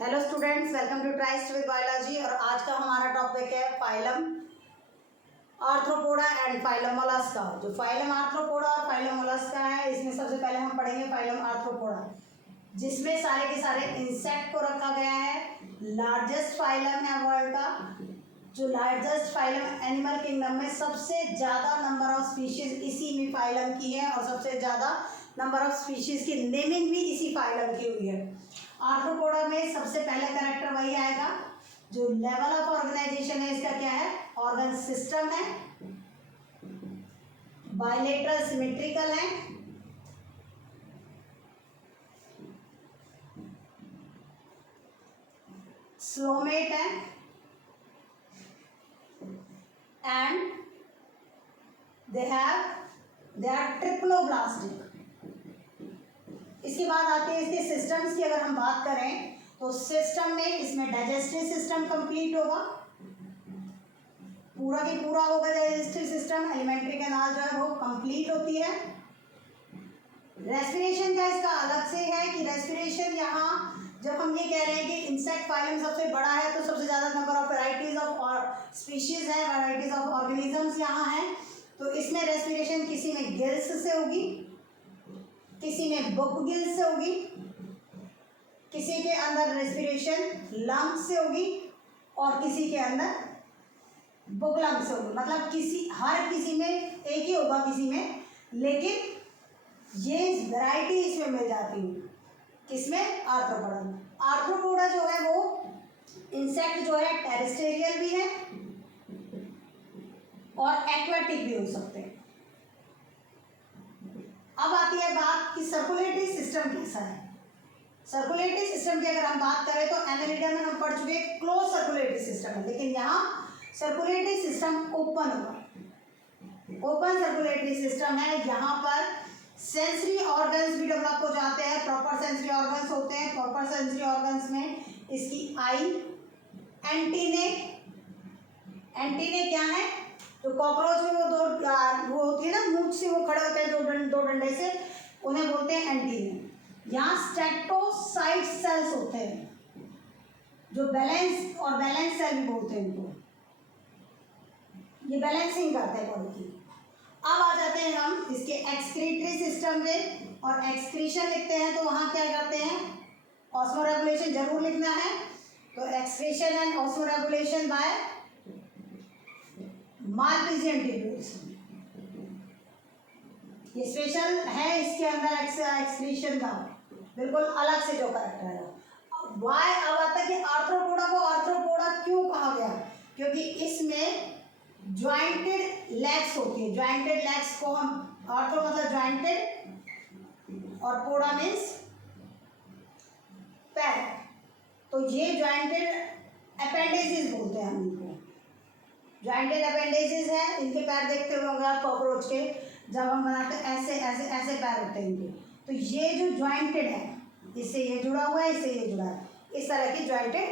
Hello students, welcome to tryst with biology. और आज का हमारा टॉपिक है phylum arthropoda and phylum mollusca. जो फाइलम आर्थ्रोपोडा और फाइलम मोलस्का है, इसमें सबसे पहले हम पढ़ेंगे फाइलम आर्थ्रोपोडा, जिसमें सारे के सारे इंसेक्ट को रखा गया है। लार्जेस्ट फाइलम है वर्ल्ड का। जो लार्जेस्ट फाइलम एनिमल किंगडम में सबसे ज़्यादा नंबर ऑफ स्पीशीज इसी में फाइलम की है, और सबसे ज़्यादा नंबर ऑफ स्पीशीज की नेमिंग भी इसी फाइलम की हुई है। आर्थ्रोपोडा में सबसे पहले कैरेक्टर वही आएगा। जो लेवल ऑफ ऑर्गेनाइजेशन है इसका क्या है, ऑर्गन सिस्टम है, बायलेटरल सिमेट्रिकल है, स्लोमेट है, एंड दे आर ट्रिप्लोब्लास्टिक। इसके बाद आते हैं इसके सिस्टम्स की। अगर हम बात करें तो सिस्टम में इसमें डाइजेस्टिव सिस्टम कंप्लीट होगा, पूरा की पूरा होगा डाइजेस्टिव सिस्टम। एलिमेंट्री कैनाल जो है वो कंप्लीट होती है। रेस्पिरेशन का इसका अलग से है कि रेस्पिरेशन यहाँ जब हम ये कह रहे हैं कि इंसेक्ट फाइलम सबसे बड़ा है तो सबसे ज़्यादा number of varieties of species है, वेराइटीज ऑफ ऑर्गेनिजम्स यहाँ हैं, तो इसमें रेस्पिरेशन किसी में गिल्स से होगी, किसी में बुक गिल्स से होगी, किसी के अंदर रेस्पिरेशन लंग्स से होगी, और किसी के अंदर बुक लंग्स से होगी। मतलब हर किसी में एक ही होगा किसी में, लेकिन ये वैरायटी इसमें मिल जाती है। किसमें? आर्थ्रोपोडा में। आर्थ्रोपोडा जो है वो इंसेक्ट जो है टेरेस्टेरियल भी है और एक्वेटिक भी हो सकते हैं। अब आती है बात कि सर्कुलेटरी सिस्टम कैसा है। सर्कुलेटरी सिस्टम की अगर हम बात करें तो एनालिडा में हम पढ़ चुके हैं क्लोज सर्कुलेटरी सिस्टम है, लेकिन यहाँ सर्कुलेटरी सिस्टम ओपन होगा। ओपन सर्कुलेटरी सिस्टम है, यहाँ पर सेंसरी ऑर्गन्स भी डेवलप हो जाते हैं। प्रॉपर सेंसरी ऑर्गन्स होते हैं। प्रॉपर सेंसरी ऑर्गन्स में इसकी आई, एंटीने क्या है, तो कॉकरोच में वो होती है ना, मूंछ से वो खड़े होते हैं दो डंडे से, उन्हें बोलते हैं एंटीने। यहाँ स्टेटोसाइट सेल्स होते हैं जो बैलेंस सेल भी बोलते हैं इनको, ये बैलेंसिंग करते हैं बॉडी की। अब आ जाते हैं हम इसके एक्सक्रीटरी सिस्टम में, और एक्सक्रीशन लिखते हैं तो वहाँ क्या करते हैं, ऑस्मोरेगुलेशन जरूर लिखना है। तो excretion and osmoregulation by malpighian tubules, ये स्पेशल है इसके अंदर एक्सक्रीशन का बिल्कुल अलग से जो करेक्टर है। वाई अब आता है कि आर्थ्रोपोडा को आर्थ्रोपोडा क्यों कहा गया, क्योंकि इसमें ज्वाइंटेड लेग्स होती है। ज्वाइंटेड लेग्स को हम, आर्थ्रो मतलब ज्वाइंटेड और पोडा मीन्स पैर, तो ये ज्वाइंटेड अपेंडेजेस बोलते हैं हम इनको। ज्वाइंटेड अपेंडेजेस है, इनके पैर देखते होंगे आप कॉकरोच के, जब हम बनाते हैं ऐसे ऐसे ऐसे पैर होते हैं इनके। तो ये जो ज्वाइंटेड है, इससे ये जुड़ा हुआ है, इससे ये जुड़ा है, इस तरह की ज्वाइंटेड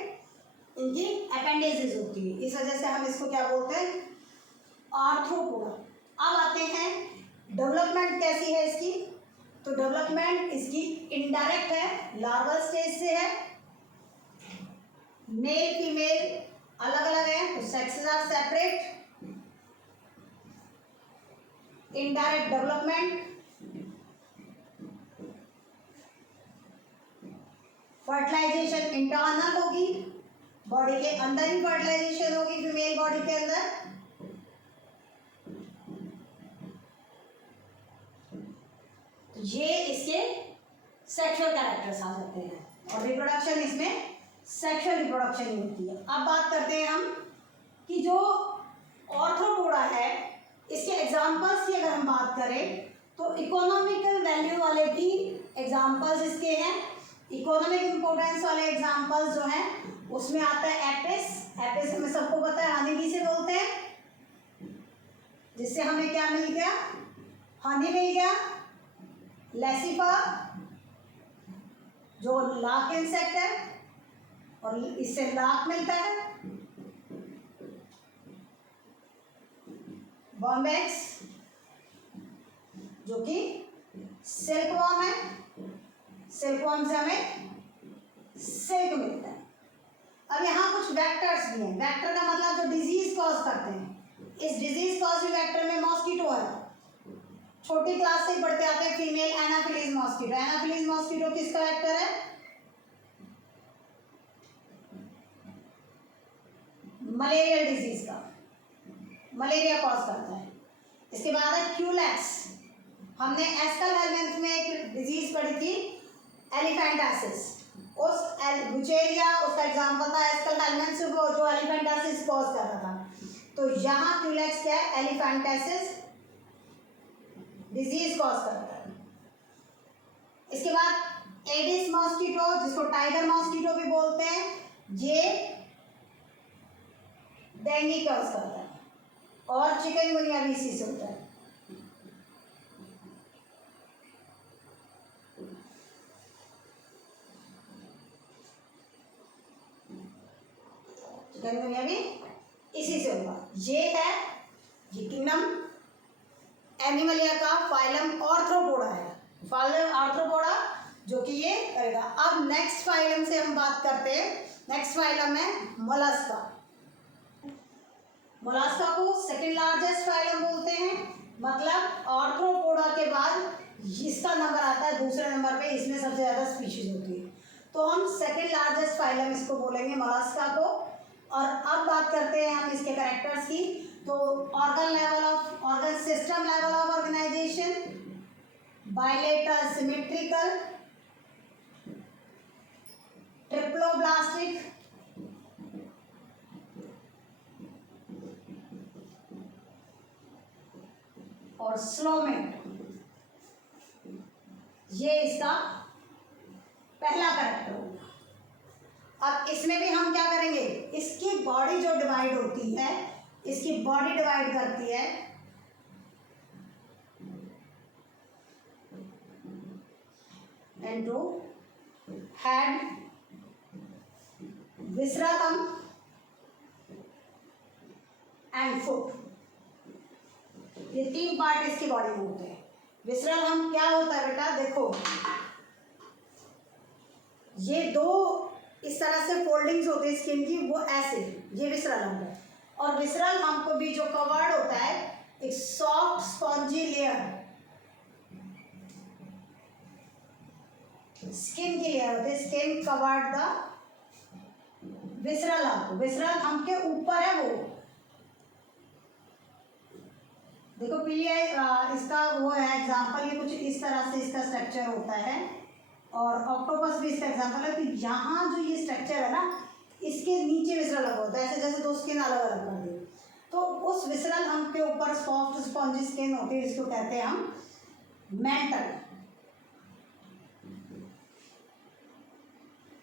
इनकी अपेंडेजेस होती है। इस वजह से हम इसको क्या बोलते हैं, आर्थ्रोपोडा। अब आते हैं डेवलपमेंट कैसी है इसकी। तो डेवलपमेंट इसकी इनडायरेक्ट है, लार्वल स्टेज से है। मेल फीमेल अलग अलग है, तो sexes are separate. Indirect development, fertilization internal होगी, बॉडी के अंदर ही फर्टिलाइजेशन होगी फीमेल बॉडी के अंदर। तो ये इसके सेक्सुअल कैरेक्टर्स आ जाते हैं, और रिप्रोडक्शन इसमें सेक्सुअल रिप्रोडक्शन ही होती है। अब बात करते हैं हम कि जो आर्थ्रोपोडा है, इसके एग्जाम्पल्स की अगर हम बात करें तो इकोनॉमिकल वैल्यू वाले भी एग्जाम्पल्स इसके हैं। इकोनॉमिक इम्पोर्टेंस वाले एग्जाम्पल्स जो हैं उसमें आता है एपिस। एपिस हमें सबको पता है, हनी बी से बोलते हैं, जिससे हमें क्या मिल गया, हनी मिल गया। लेसिफा जो लाख इंसेक्ट है और इससे लाख मिलता है। बॉम्बेक्स जो कि सिल्कवॉर्म है, सिल्कवॉर्म से हमें सिल्क मिलता है। अब यहाँ कुछ वेक्टर्स भी हैं। वेक्टर का मतलब जो डिजीज कॉज करते हैं, इस डिजीज कॉजिंग वेक्टर में मॉस्किटो है। छोटी क्लास से पढ़ते आते हैं female Anopheles mosquito. Anopheles mosquito किसका वेक्टर है? मलेरियल डिजीज का, मलेरिया कॉज करता है। इसके बाद है क्यूलेक्स। हमने एस्कल हेलमेंथ में एक डिजीज पढ़ी थी एलिफेंटासिस, उस बुचेरिया उसका एग्जाम्पल था एस्कल हेलमेंथ जो एलिफेंटासिस कॉज कर रहा था। तो यहाँ क्यूलेक्स क्या है? एलिफेंटासिस डिजीज कॉज करता है। इसके बाद एडिस मॉस्किटो जिसको टाइगर मॉस्किटो भी बोलते हैं, ये डेंगू कॉज करता है और चिकनगुनिया भी इसी से होता है। चिकनगुनिया भी इसी से होगा। ये है ये किंगडम एनिमलिया का फाइलम आर्थ्रोपोडा है। फाइलम आर्थ्रोपोडा जो कि ये करेगा। अब नेक्स्ट फाइलम से हम बात करते हैं। नेक्स्ट फाइलम है मोलस्का। मोलस्का को सेकंड लार्जेस्ट फाइलम बोलते हैं, मतलब आर्थ्रोपोडा के बाद इसका नंबर आता है दूसरे नंबर पे, इसमें सबसे ज़्यादा स्पीशीज होती है। तो हम सेकंड लार्जेस्ट फाइलम इसको बोलेंगे मोलस्का को। और अब बात करते हैं हम इसके कैरेक्टर्स की। तो organ level of organ system level of organization, bilateral symmetrical, triploblastic, और स्लोमेट, ये इसका पहला कैरेक्टर होगा। अब इसमें भी हम क्या करेंगे, इसकी बॉडी जो डिवाइड होती है, इसकी बॉडी डिवाइड करती है इनटू हेड, विसरलम एंड फुट। ये तीन पार्ट इसकी बॉडी में होते हैं। विसरलम क्या होता है बेटा? देखो ये दो इस तरह से फोल्डिंग्स होती है स्किन की, वो ऐसे, ये विसरलम है। और विसरलम को भी जो कवर्ड होता है एक सॉफ्ट स्पॉन्जी लेयर, स्किन की लेयर होती है, स्किन कवर्ड द विसरलम। विसरलम के ऊपर है वो, देखो पीलिया इसका वो है एग्जाम्पल, ये कुछ इस तरह से इसका स्ट्रक्चर होता है। और ऑक्टोपस भी इसका एग्जाम्पल है। तो यहाँ जो ये स्ट्रक्चर है ना, इसके नीचे विसरल होता है, ऐसे जैसे दो स्किन अलग अलग कर दी। तो उस विसरल अंग के ऊपर सॉफ्ट स्पॉन्जी स्किन होती है, जिसको कहते हैं हम मेंटल।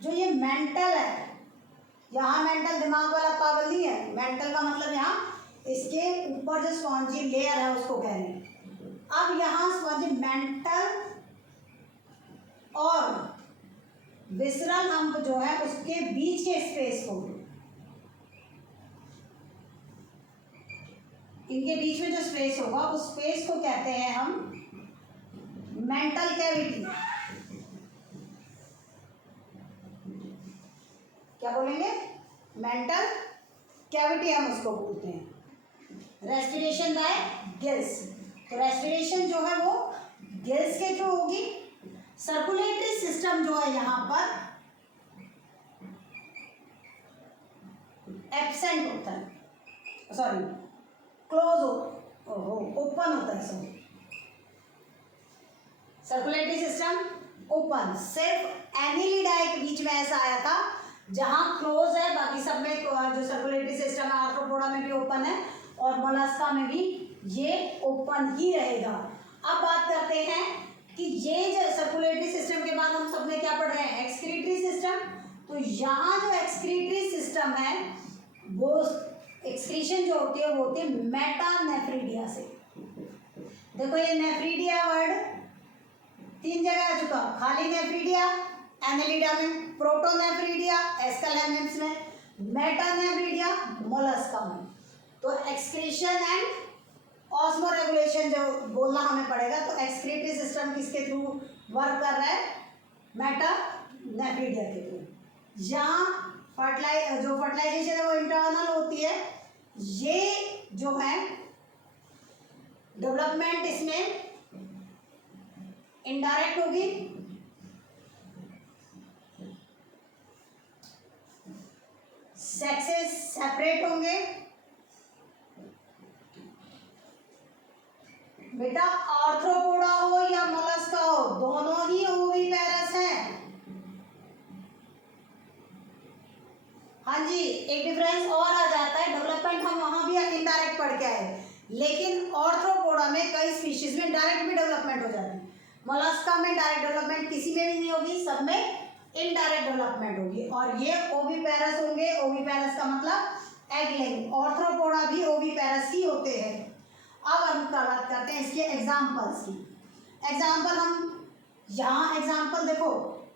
जो ये मेंटल है, यहाँ मेंटल दिमाग वाला पागल नहीं है। मेंटल का मतलब यहाँ इसके ऊपर जो स्पॉन्जी लेयर है उसको कह रहे हैं। अब यहाँ स्पॉन्जी मेंटल और विसरल अंग जो है उसके बीच के स्पेस को, इनके बीच में जो स्पेस होगा उस स्पेस को कहते हैं हम मेंटल कैविटी। क्या बोलेंगे? मेंटल कैविटी हम उसको बोलते हैं। रेस्पिरेशन बाय गिल्स, तो रेस्पिरेशन जो है वो गिल्स के थ्रू होगी। सर्कुलेटरी सिस्टम जो है यहाँ पर एब्सेंट होता है, सॉरी क्लोज ओपन होता है। सॉरी, सर्कुलेटरी सिस्टम ओपन, सिर्फ एनिलिडाई के बीच में ऐसा आया था जहाँ क्लोज है, बाकी सब में जो सर्कुलेटरी सिस्टम है आर्थ्रोपोडा में भी ओपन है और मोलस्का में भी ये ओपन ही रहेगा। अब बात करते हैं कि ये जो सर्कुलेटरी सिस्टम के बाद हम सबने क्या पढ़ रहे हैं? Excretory system. तो यहाँ जो एक्सक्रीटरी सिस्टम है वो एक्सक्रीशन जो होती है वो होती है मेटानेफ्रीडिया से। देखो ये नेफ्रीडिया वर्ड 3 जगह आ चुका, खाली नेफ्रीडिया एनेलिडा में, प्रोटोनेफ्रीडिया एस्कल हेलमेंथ्स में, मेटानेफ्रीडिया मोलस्का में। तो एक्सक्रीशन एंड ऑस्मो रेगुलेशन जो बोलना हमें पड़ेगा। तो एक्सक्रीटरी सिस्टम किसके थ्रू वर्क कर रहा है? मेटानेफ्रीडिया के थ्रू। यहाँ जो फर्टिलाइजेशन है वो इंटरनल होती है। ये जो है डेवलपमेंट इसमें इनडायरेक्ट होगी। सेक्सेस सेपरेट होंगे। बेटा आर्थ्रोपोडा हो या मोलस्का हो, दोनों ही ओविपेरस हैं। हाँ जी, एक डिफरेंस और आ जाता है, डेवलपमेंट हम वहां भी इनडायरेक्ट पढ़ के आए, लेकिन आर्थ्रोपोडा में कई स्पीशीज में डायरेक्ट भी डेवलपमेंट हो जाती है। मोलस्का में डायरेक्ट डेवलपमेंट किसी में भी नहीं होगी, सब में इनडायरेक्ट डेवलपमेंट होगी। और ये ओविपेरस होंगे। ओविपेरस का मतलब एग लेइंग। आर्थ्रोपोडा भी ओविपेरस ही होते हैं। अब हम बात करते हैं इसके एग्जाम्पल्स की। एग्जाम्पल हम यहाँ एग्जाम्पल देखो,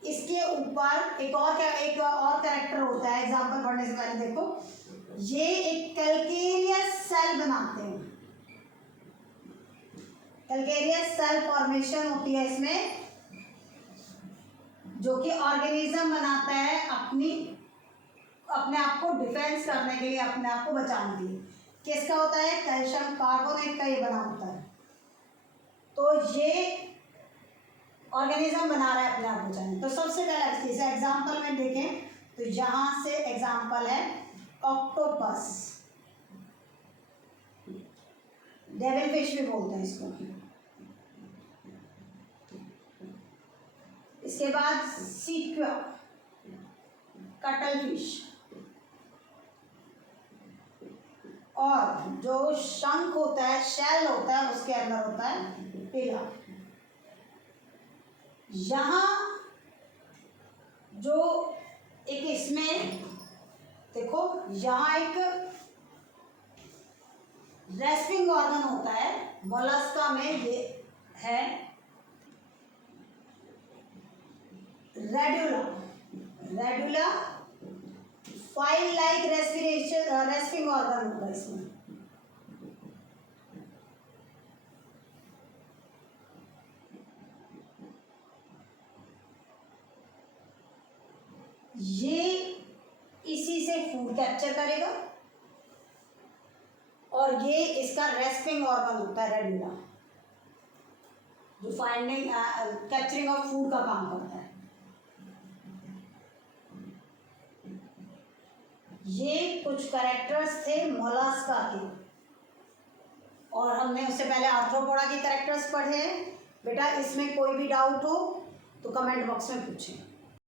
इसके ऊपर एक और कैरेक्टर होता है। एग्जाम्पल पढ़ने से पहले देखो, ये एक कैल्केरियस सेल बनाते हैं। कैल्केरियस सेल फॉर्मेशन होती है इसमें, जो कि ऑर्गेनिज्म बनाता है अपने आप को डिफेंस करने के लिए, अपने आप को बचाने के लिए। किसका होता है? कैल्शियम कार्बोनेट का ये बना होता है। तो ये ऑर्गेनिज्म बना रहा है अपने आप बचाने। तो सबसे पहला चीज है, एग्जाम्पल में देखें तो यहां से एग्जाम्पल है ऑक्टोपस, डेविल फिश भी बोलते हैं इसको। इसके बाद सीक्वा, कटल फिश, और जो शंख होता है, शेल होता है, उसके अंदर होता है टिला। यहाँ जो एक इसमें देखो, यहाँ एक रेस्पिंग ऑर्गन होता है मोलस्का में, ये है radula. Radula file like respiring organ होगा इसमें। ये इसी से फूड कैप्चर करेगा, और ये इसका रेस्पिंग ऑर्गन होता है रेडुला, जो फाइंडिंग कैप्चरिंग ऑफ फूड का काम करता है। ये कुछ कैरेक्टर्स थे मोलस्का के, और हमने उससे पहले आर्थ्रोपोडा के कैरेक्टर्स पढ़े हैं। बेटा इसमें कोई भी डाउट हो तो कमेंट बॉक्स में पूछें।